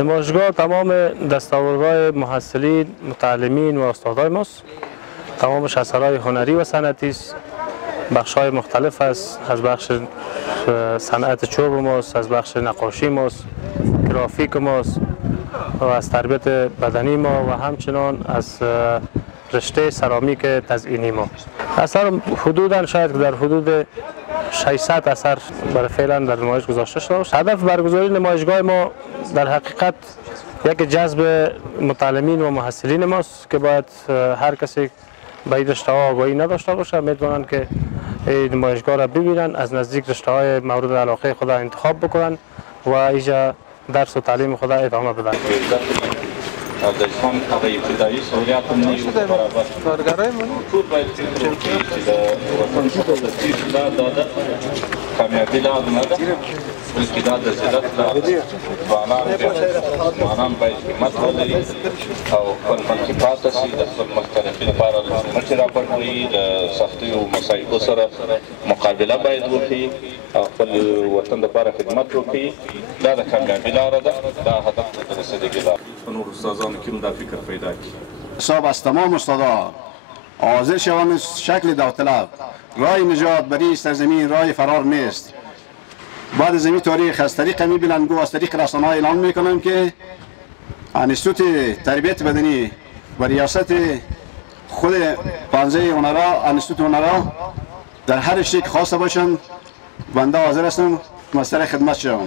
نمایشگاه تمام دستاوردهای محصلین، متعلمین و استادای ماست. تمامش اثرهای هنری و صنعتی است. بخش‌های مختلف است. از بخش صنعت چوب ماست، از بخش نقاشی ماست، گرافیک ماست و از تربیت بدنی ما و همچنان از رشته سرامیک تزئینی ما. اثر حدوداً شاید در حدود 600 اثر برای فعلا در نمایش گذاشته شده است. هدف برگزاری نمایشگاه ما در حقیقت یک جذب متعلمین و محصلین ماست که باید هر کسی به این رشته ها آگاهی نداشته باشه، میتونن که این نمایشگاه را ببینن، از نزدیک رشته های مورد علاقه خود انتخاب بکنن و اینجا درس و تعلیم خود ادامه بدن. او د اسلام هغه ابتدایي سهولیات هم نه یو برابر ټول باید فکر وکړي چې د وطن څخه د تېښتې دا د کامیابي لار نه ده، بلکې دا د ذلت لار ده. ځوانان باید همت ولري او خپل ملک کې پاتې شي، د خپل ملک ترقي لپاره مټې راپرځوي، د سختیو مصایبو سره مقابله باید وکړي او خپل وطن لپاره خدمت وکړي. دا د کامیابی لاره ده، دا هدف ته د رسیدګۍ لاره. نور استادانو کې هم دا فکر پیدا کړي. حساب از تمام استادا حاضر شوند شکل داوطلب. راه نجات برای سرزمین راه فرار نیست. بعد از این تاریخ از طریق می بلندگو از طریق رسانه ها اعلام میکنم که انستیتوت تربیت بدنی و ریاست خود پانزه هنرها، انستیتوت هنرها در هر شکل خواسته باشند، بنده حاضر هستم مستر خدمت شوم.